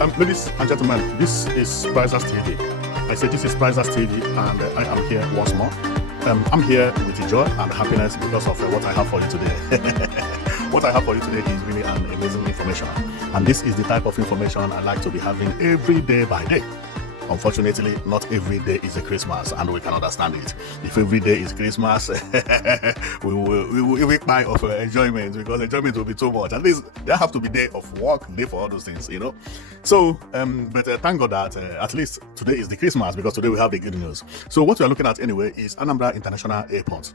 Ladies and gentlemen, this is Prizers TV. I say this is Prizers TV, and I am here once more. I'm here with joy and happiness because of what I have for you today. What I have for you today is really an amazing information, and this is the type of information I like to be having every day by day. Unfortunately, not every day is a Christmas, and we can understand it. If every day is Christmas, we will cry of enjoyment, because enjoyment will be too much. At least there have to be day of work, day for all those things, you know. So, but thank God that at least today is the Christmas, because today we have the good news. So what we are looking at anyway is Anambra International Airport.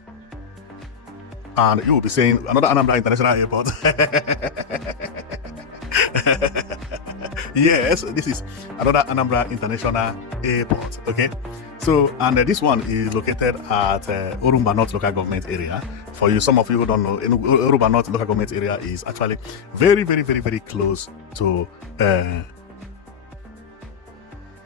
And you will be saying, another Anambra International Airport. Yes, this is another Anambra International Airport. Okay, so and this one is located at Orumba North Local Government Area. For you, some of you who don't know, Orumba North Local Government Area is actually very close to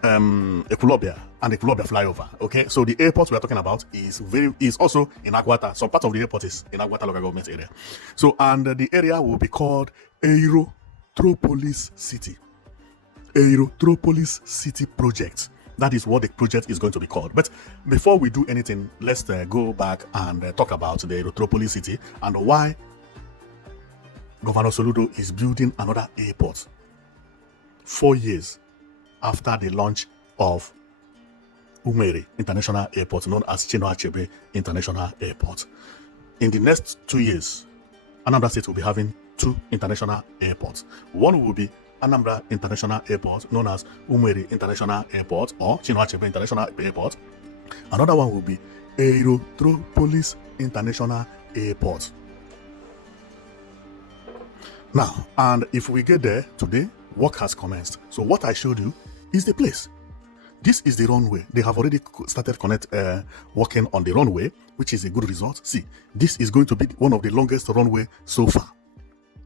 Ekulobia and Ekulobia flyover. Okay, so the airport we are talking about is also in Aguata. Some part of the airport is in Aguata Local Government Area. So, and the area will be called Aerotropolis City. Aerotropolis City Project. That is what the project is going to be called. But before we do anything, let's go back and talk about the Aerotropolis City and why Governor Soludo is building another airport 4 years after the launch of Umeri International Airport, known as Chinua Achebe International Airport. In the next 2 years, Anambra State will be having 2 international airports. One will be Anambra International Airport, known as Umeri International Airport or Chinua Achebe International Airport. Another one will be Aerotropolis International Airport. Now, and if we get there today, work has commenced. So what I showed you is the place. This is the runway. They have already started working on the runway, which is a good result. See, this is going to be one of the longest runway so far.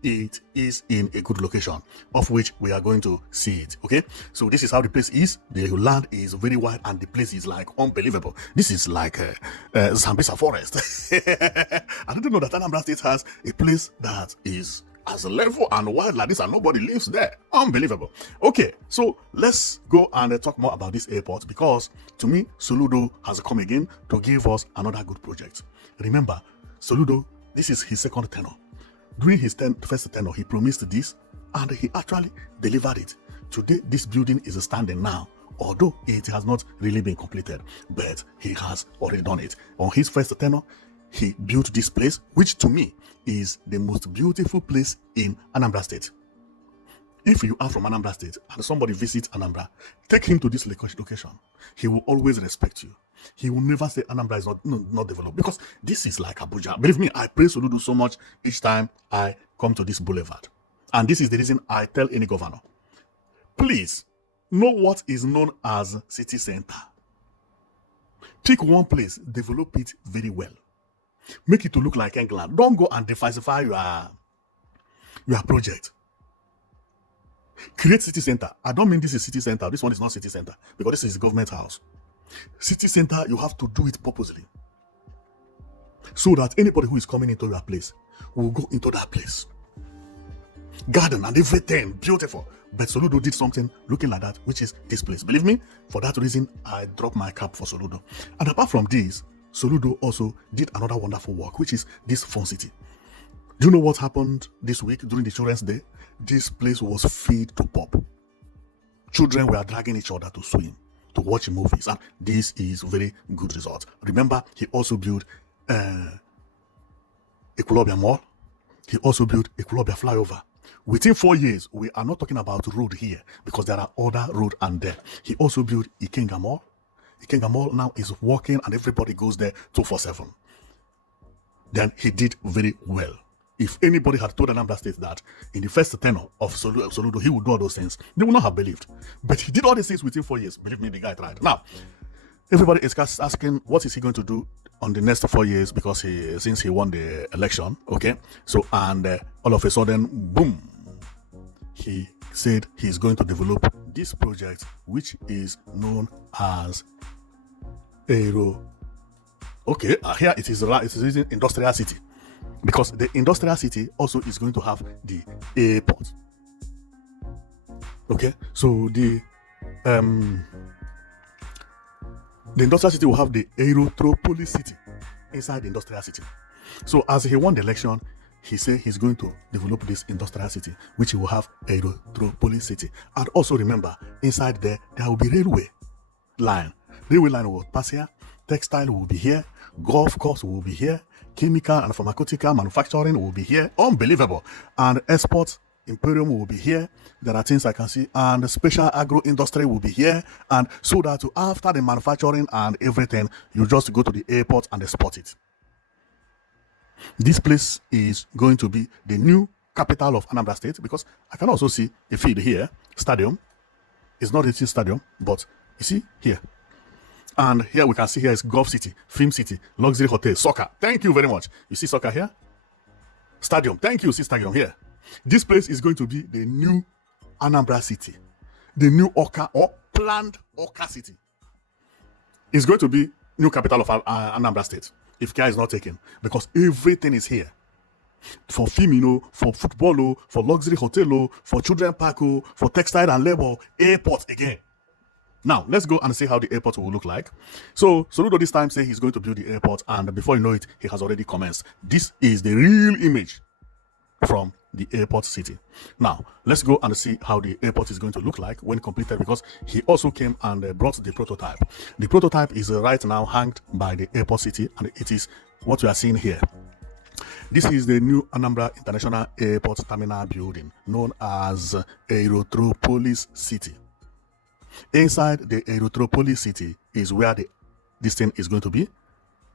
It is in a good location, of which we are going to see it. Okay, so this is how the place is. The land is very wide and the place is like unbelievable. This is like Zambesa forest. I didn't know that Anambra State has a place that is as level and wide like this and nobody lives there. Unbelievable. Okay, so let's go and talk more about this airport, because to me, Soludo has come again to give us another good project. Remember, Soludo, this is his second tenure. During his first tenure, he promised this and he actually delivered it. Today, this building is standing now, although it has not really been completed, but he has already done it. On his first tenure, he built this place, which to me is the most beautiful place in Anambra State. If you are from Anambra State and somebody visits Anambra, take him to this location. He will always respect you. He will never say Anambra is not developed, because this is like Abuja. Believe me, I praise Soludo so much each time I come to this boulevard. And this is the reason I tell any governor, please know what is known as city center. Pick one place, develop it very well. Make it to look like England. Don't go and diversify your project. Create city center. I don't mean this is city center. This one is not city center, because this is government house. City center, you have to do it purposely, so that anybody who is coming into your place will go into that place. Garden and everything, beautiful. But Soludo did something looking like that, which is this place. Believe me, for that reason, I dropped my cap for Soludo. And apart from this, Soludo also did another wonderful work, which is this Fun City. Do you know what happened this week during the Children's Day? This place was filled to pop. Children were dragging each other to swim, to watch movies, and this is very good result. Remember, he also built Ekulobia Mall. He also built Ekulobia flyover. Within 4 years, we are not talking about road here, because there are other road and there. He also built Ikenga Mall. Ikenga Mall now is working and everybody goes there 24/7. Then he did very well. If anybody had told Anambra State that in the first tenure of Soludo he would do all those things, they would not have believed. But he did all these things within 4 years. Believe me, the guy tried. Now, everybody is asking, what is he going to do on the next 4 years, because since he won the election, okay? So, and all of a sudden, boom, he said he's going to develop this project, which is known as Okay, here it is industrial city, because the industrial city also is going to have the airport. Okay, so the industrial city will have the Aerotropolis city inside the industrial city. So as he won the election, he said he's going to develop this industrial city, which he will have Aerotropolis city. And also remember, inside there will be railway line. Railway line will pass here, textile will be here, golf course will be here, chemical and pharmaceutical manufacturing will be here. Unbelievable. And export Imperium will be here. There are things I can see, and the special agro industry will be here. And so that after the manufacturing and everything, you just go to the airport and export it. This place is going to be the new capital of Anambra State, because I can also see a field here, stadium. It's not a stadium, but you see here. And here we can see here is Golf City, Film City, Luxury Hotel, soccer. Thank you very much. You see soccer here? Stadium. Thank you. See stadium here. This place is going to be the new Anambra City, the new Oka or planned Oka City. It's going to be new capital of Anambra State if care is not taken, because everything is here. For film, for football, for luxury hotel, for children park, for textile and labor, airport again. Now, let's go and see how the airport will look like. So, Soludo this time say he's going to build the airport, and before you know it, he has already commenced. This is the real image from the airport city. Now, let's go and see how the airport is going to look like when completed, because he also came and brought the prototype. The prototype is right now hanged by the airport city, and it is what we are seeing here. This is the new Anambra International Airport Terminal building, known as Aerotropolis City. Inside the Aerotropolis City is where this thing is going to be.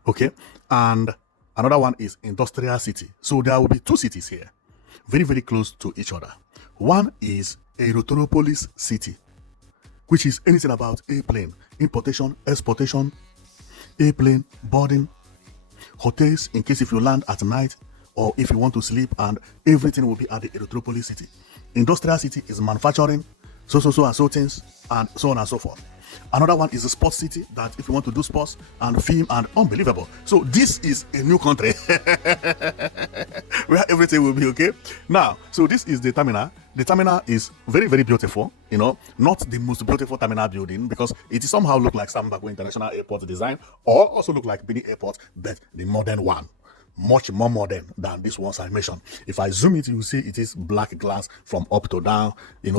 Okay, and another one is Industrial City. So there will be two cities here, very, very close to each other. One is Aerotropolis City, which is anything about airplane, importation, exportation, airplane, boarding, hotels, in case if you land at night or if you want to sleep, and everything will be at the Aerotropolis City. Industrial City is manufacturing, so and so things, and so on and so forth. Another one is the sports city, that if you want to do sports and film, and unbelievable. So this is a new country where everything will be okay. Now, so this is the terminal. The terminal is very, very beautiful, not the most beautiful terminal building, because it somehow look like Sambagwe International Airport design, or also look like Benin Airport, but the modern one. Much more modern than this ones I mentioned. If I zoom it, you see it is black glass from up to down,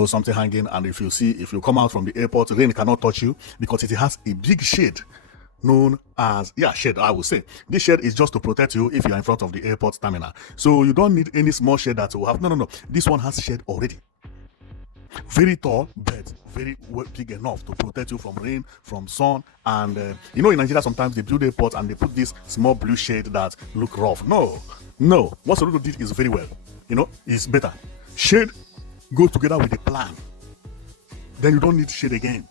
something hanging. And if you come out from the airport, rain cannot touch you, because it has a big shade known as, shade, I would say. This shade is just to protect you if you are in front of the airport terminal. So you don't need any small shade that will have, no. This one has shade already. Very tall, but very big enough to protect you from rain, from sun. And in Nigeria sometimes they build airports and they put this small blue shade that look rough. No. What Soludo did is very well. It's better. Shade goes together with the plan. Then you don't need shade again.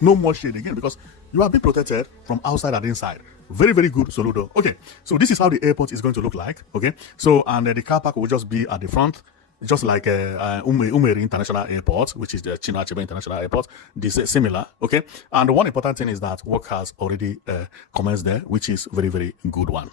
No more shade again, because you are being protected from outside and inside. Very, very good, Soludo. Okay, so this is how the airport is going to look like. Okay, so and the car park will just be at the front, just like Umeri International Airport, which is the Chinua Achebe International Airport. This is similar. Okay, and one important thing is that work has already commenced there, which is very, very good one.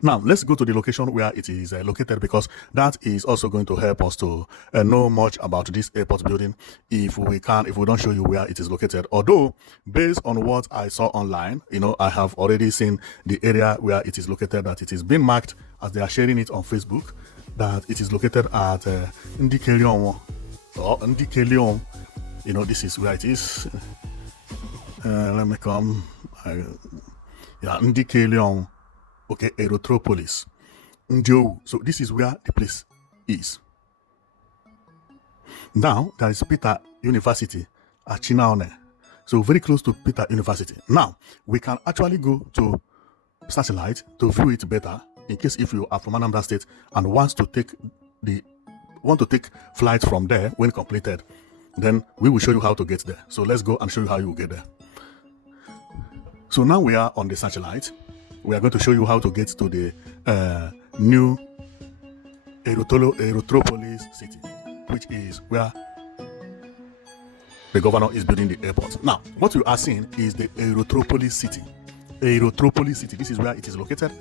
Now, let's go to the location where it is located, because that is also going to help us to know much about this airport building if we don't show you where it is located. Although, based on what I saw online, I have already seen the area where it is located, that it is being marked as they are sharing it on Facebook, that it is located at Ndikelion, or Ndikelion. This is where it is. Let me come. Ndikelion. Okay, Aerotropolis. So this is where the place is. Now, there is Peter University at Chinaone. So very close to Peter University. Now, we can actually go to satellite to view it better, in case if you are from Anambra State and want to take flight from there when completed. Then we will show you how to get there. So let's go and show you how you will get there. So now we are on the satellite. We are going to show you how to get to the new Aerotropolis City, which is where the governor is building the airport. Now, what you are seeing is the Aerotropolis City. Aerotropolis City. This is where it is located,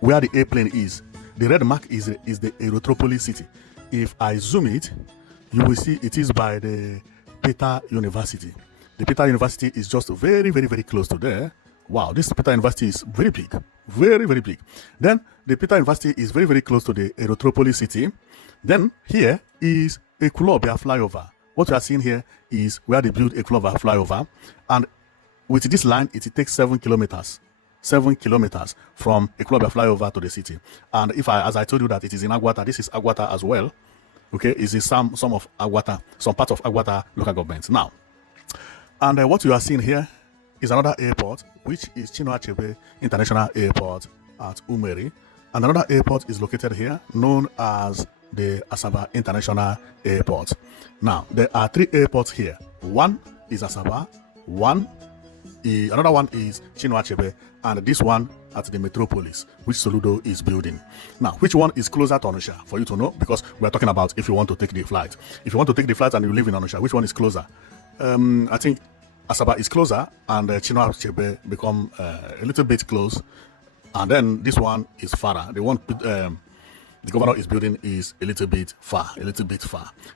where the airplane is. The red mark is the Aerotropolis City. If I zoom it, you will see it is by the Peter University. The Peter University is just very, very, very close to there. Wow, this Peter University is very big. Very, very big. Then the Peter University is very, very close to the Aerotropolis city. Then here is Ekulobia flyover. What you are seeing here is where they built Ekulobia flyover. And with this line, it takes 7 kilometers. 7 kilometers from Ekulobia flyover to the city. And as I told you that it is in Agwata, this is Agwata as well. Okay, is some of Agwata, some part of Agwata local government. Now, and what you are seeing here is another airport, which is Chinua Achebe International Airport at Umeri. And another airport is located here, known as the Asaba International Airport. Now, there are 3 airports here. One is Asaba, another one is Chinua Achebe, and this one at the Metropolis, which Soludo is building. Now, which one is closer to Onitsha for you to know? Because we're talking about if you want to take the flight. If you want to take the flight and you live in Onitsha, which one is closer? I think Asaba is closer, and Chinua Achebe become a little bit close, and then this one is farther. The one the governor is building is a little bit far.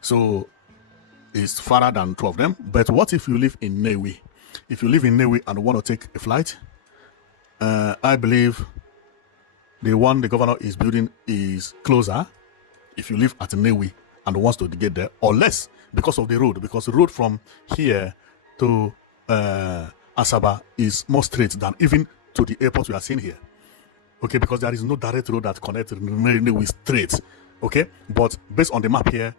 So it's farther than 2 of them. But what if you live in Newi? If you live in Newi and want to take a flight, I believe the one the governor is building is closer if you live at Newi and wants to get there, or less because of the road. Because the road from here to Asaba is more straight than even to the airport we are seeing here. Okay, because there is no direct road that connects Newi straight. Okay, but based on the map here,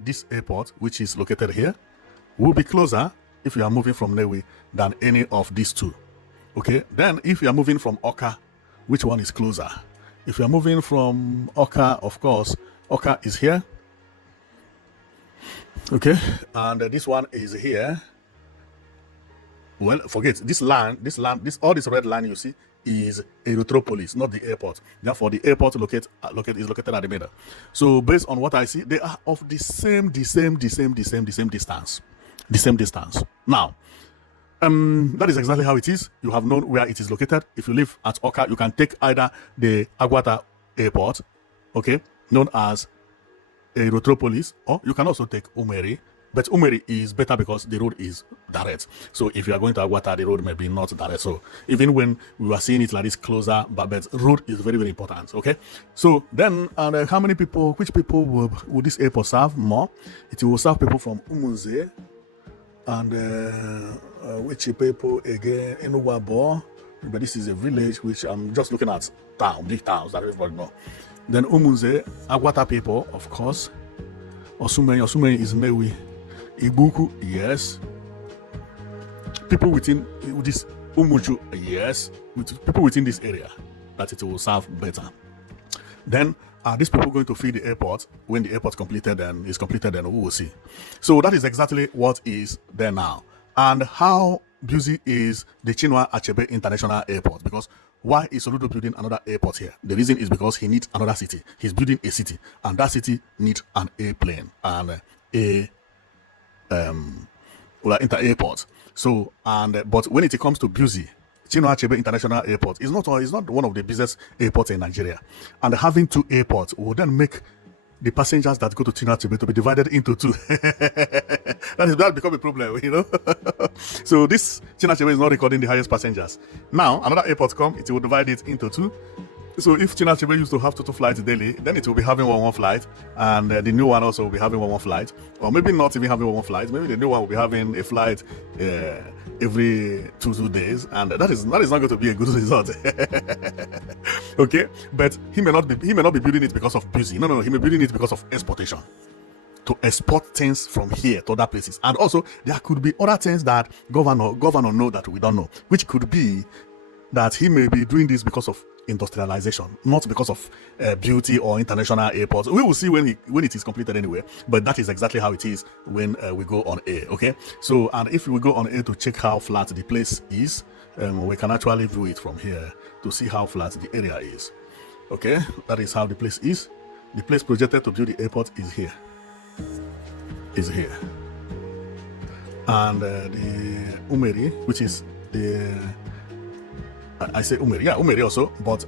this airport, which is located here, will be closer if you are moving from Newi than any of these 2. Okay, then if you are moving from Oka, which one is closer? If you are moving from Oka, of course, Oka is here. Okay, and this one is here. Well, forget this line, all this red line you see is Aerotropolis, not the airport. Therefore, the airport is located at the middle. So based on what I see, they are of the same distance. The same distance. Now, that is exactly how it is. You have known where it is located. If you live at Oka, you can take either the Agwata airport, okay, known as Aerotropolis, or you can also take Umeri. But Umeri is better because the road is direct. So if you are going to Agwata, the road may be not direct. So even when we were seeing it like this closer, but road is very, very important. Okay. So then, how many people, which people will this airport serve more? It will serve people from Umunze, and which people again, Enuwabo. But this is a village which I'm just looking at big towns that everybody know. Then Umunze, Agwata people, of course. Osumei is Newi. Ibuku, yes. People within this Umuchu, yes. People within this area, that it will serve better. Then are these people going to feed the airport? When the airport is completed, then we will see. So that is exactly what is there now. And how busy is the Chinua Achebe International Airport? Because why is Soludo building another airport here? The reason is because he needs another city. He's building a city, and that city needs an airplane and inter airport. So but when it comes to busy, Chinua Achebe International Airport is not one of the busiest airports in Nigeria, and having 2 airports will then make the passengers that go to Chinua Achebe to be divided into 2. that become a problem, you know. So this Chinua Achebe is not recording the highest passengers. Now another airport come, it will divide it into 2. So if Chinua Achebe used to have 2 flights daily, then it will be having one flight, and the new one also will be having one flight, or maybe not even having one flight. Maybe the new one will be having a flight every 2 days, and that is not going to be a good result. Okay, but he may not be building it because of busy. No, he may be building it because of exportation, to export things from here to other places. And also there could be other things that governor know that we don't know, which could be that he may be doing this because of industrialization, not because of beauty or international airports. We will see when it is completed anyway, but that is exactly how it is when we go on air. Okay, so and if we go on air to check how flat the place is, we can actually view it from here to see how flat the area is. Okay, that is how the place is. The place projected to build the airport is here. And the Umeri, which is the I say Umeri also, but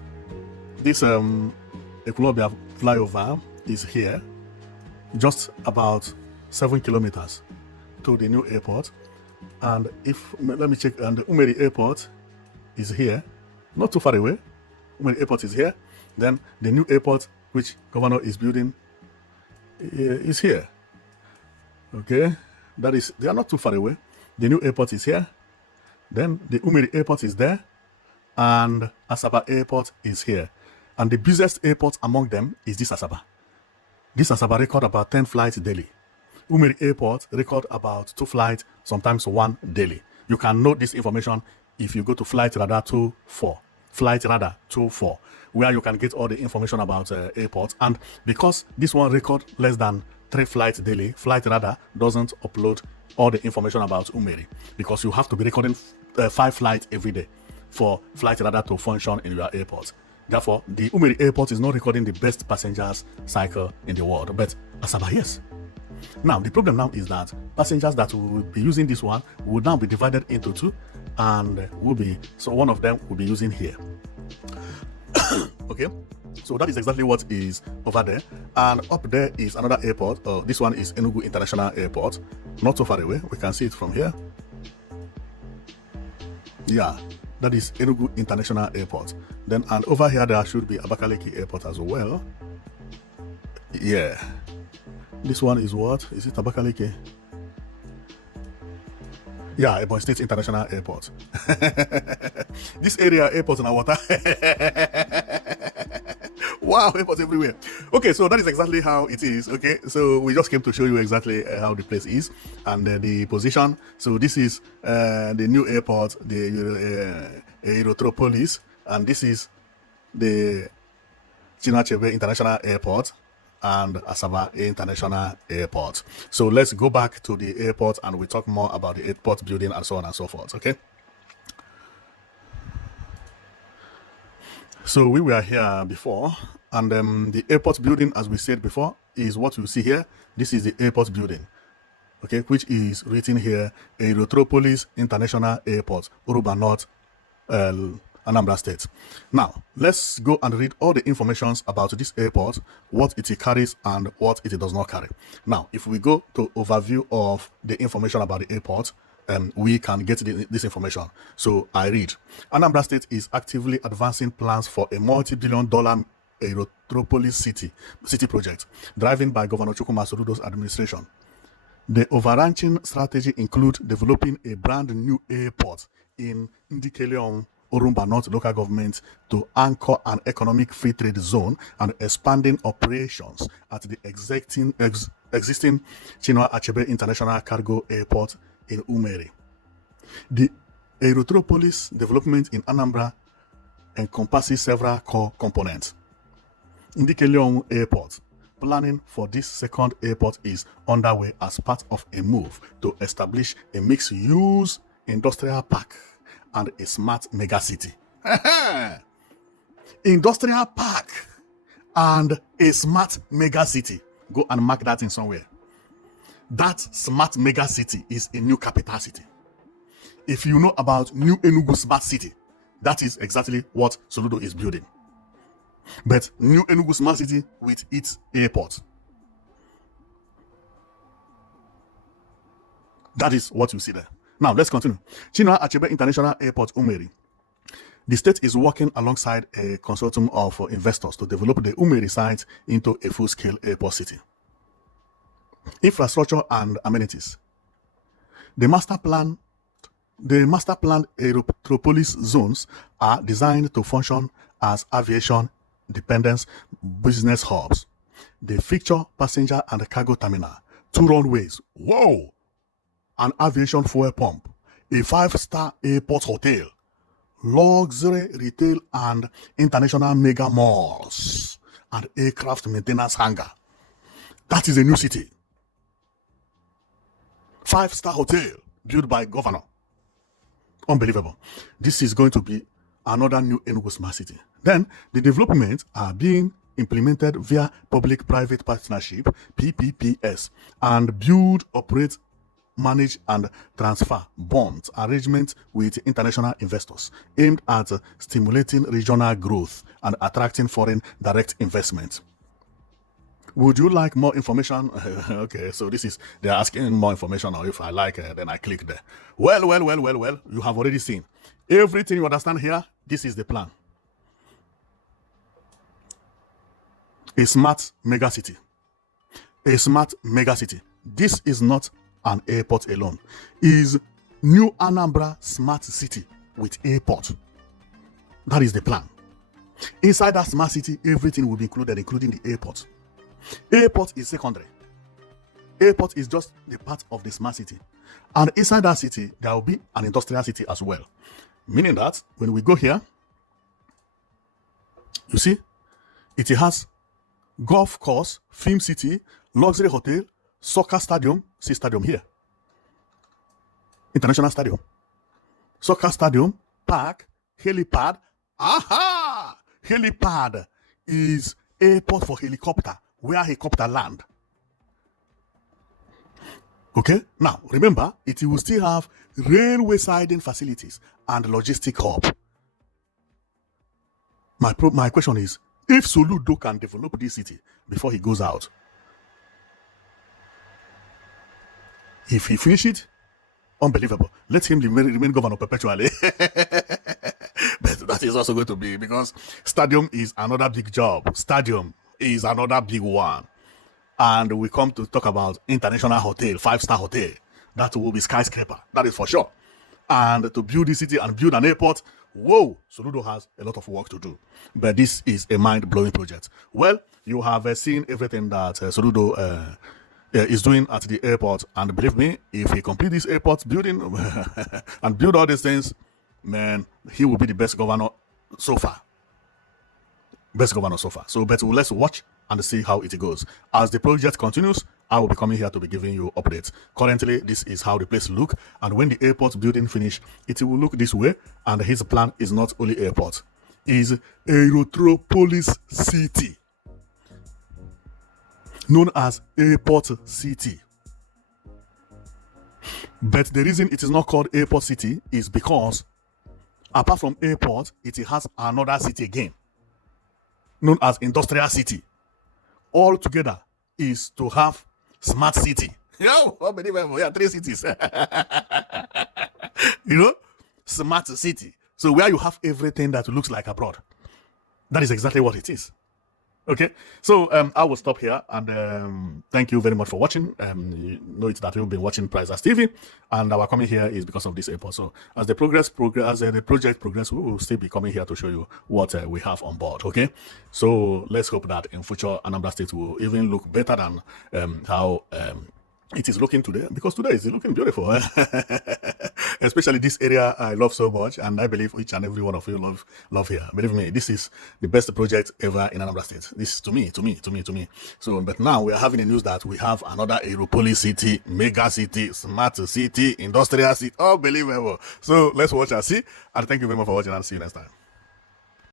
this Ekulobia flyover is here, just about 7 kilometers to the new airport. And let me check, and the Umeri Airport is here, not too far away. Umeri Airport is here. Then the new airport, which governor is building, is here. Okay, they are not too far away. The new airport is here. Then the Umeri Airport is there, and Asaba Airport is here. And the busiest airport among them is this Asaba. This Asaba record about 10 flights daily. Umeri Airport record about 2 flights, sometimes 1 daily. You can note this information if you go to Flight Radar 24. Flight Radar 24, where you can get all the information about airports. And because this one record less than 3 flights daily, Flight Radar doesn't upload all the information about Umeri, because you have to be recording 5 flights every day for Flight Radar to function in your airport. Therefore, the Umeri Airport is not recording the best passengers cycle in the world, but Asaba, yes. Now, the problem now is that passengers that will be using this one will now be divided into 2, and so one of them will be using here. Okay, so that is exactly what is over there. And up there is another airport. This one is Enugu International Airport, not so far away. We can see it from here. Yeah, that is Enugu International Airport. Then, and over here there should be Abakaliki Airport as well. Yeah, this one is what? Is it Abakaliki? Yeah, Ebonyi State International Airport. This area, airports in our water. Wow, airports everywhere. Okay, so that is exactly how it is. Okay, so we just came to show you exactly how the place is and the position. So this is the new airport, the Aerotropolis, and this is the Chinua International Airport and Asaba International Airport. So let's go back to the airport and we talk more about the airport building and so on and so forth. Okay, so we were here before, and the airport building, as we said before, is what you see here. This is the airport building, okay, which is written here, Aerotropolis International Airport, Uruba North, Anambra State. Now, let's go and read all the informations about this airport, what it carries and what it does not carry. Now, if we go to overview of the information about the airport, we can get this information. So I read, Anambra State is actively advancing plans for a multi-billion-dollar Aerotropolis city project, driven by Governor Chukwuma Soludo's administration. The overarching strategy includes developing a brand new airport in Ndikelion, Orumba North local government to anchor an economic free trade zone and expanding operations at the existing Chinua Achebe International Cargo Airport in Umeri. The Aerotropolis development in Anambra encompasses several core components. Ndikelion Airport. Planning for this second airport is underway as part of a move to establish a mixed-use industrial park and a smart megacity. Industrial park and a smart megacity. Go and mark that in somewhere. That smart megacity is a new capital city. If you know about New Enugu Smart City, that is exactly what Soludo is building. But New Enugu Smart City with its airport. That is what you see there. Now, let's continue. Chinua Achebe International Airport, Umeri. The state is working alongside a consortium of investors to develop the Umeri site into a full-scale airport city. Infrastructure and amenities. The master planned Aerotropolis zones are designed to function as aviation dependence business hubs. They feature passenger and cargo terminal, 2 runways, whoa, an aviation fuel pump, a 5-star airport hotel, luxury retail and international mega malls, and aircraft maintenance hangar. That is a new city. 5-star hotel built by governor. Unbelievable. This is going to be another new Enugu Smart City. Then the developments are being implemented via public-private partnership, PPPs, and build, operate, manage and transfer bonds arrangements with international investors aimed at stimulating regional growth and attracting foreign direct investment. Would you like more information? Okay, so this is, they're asking more information, or if I like, then I click there. Well, you have already seen. Everything you understand here, this is the plan. A smart megacity. A smart megacity. This is not an airport alone. Is New Anambra Smart City with airport. That is the plan. Inside that smart city, everything will be included, including the airport. Airport is secondary. Airport is just the part of the smart city. And inside that city, there will be an industrial city as well. Meaning that when we go here, you see, it has golf course, film city, luxury hotel, soccer stadium, see stadium here. International stadium. Soccer stadium, park, helipad. Aha! Helipad is airport for helicopter, where helicopter land. Okay? Now, remember, it will still have railway siding facilities and logistic hub. My question is, if Soludo can develop this city before he goes out, if he finish it, unbelievable. Let him remain governor perpetually. But that is also going to be, because stadium is another big job. Stadium is another big one. And we come to talk about international hotel, 5-star hotel. That will be skyscraper. That is for sure. And to build this city and build an airport, whoa, Soludo has a lot of work to do. But this is a mind-blowing project. Well, you have seen everything that Soludo is doing at the airport. And believe me, if he complete this airport building and build all these things, man, he will be the best governor so far. Best governor so far. So, but let's watch and see how it goes. As the project continues, I will be coming here to be giving you updates. Currently, this is how the place look, and when the airport building finish, it will look this way. And his plan is not only airport, is Aerotropolis City, known as Airport City. But the reason it is not called Airport City is because apart from airport, it has another city again, known as Industrial City. All together is to have smart city. Yo, unbelievable. Yeah, 3 cities. You know, smart city. So where you have everything that looks like abroad. That is exactly what it is. Okay, so I will stop here, and thank you very much for watching. You know it that you've been watching Prizers TV, and our coming here is because of this airport. So as the project progress, we will still be coming here to show you what we have on board. Okay, so let's hope that in future Anambra State will even look better than how it is looking today, because today is looking beautiful. Especially this area I love so much, and I believe each and every one of you love here. Believe me, this is the best project ever in Anambra State. This to me. So, but now we are having the news that we have another Aeropolis city, mega city, smart city, industrial city. Unbelievable. So let's watch and see. And thank you very much for watching, and see you next time.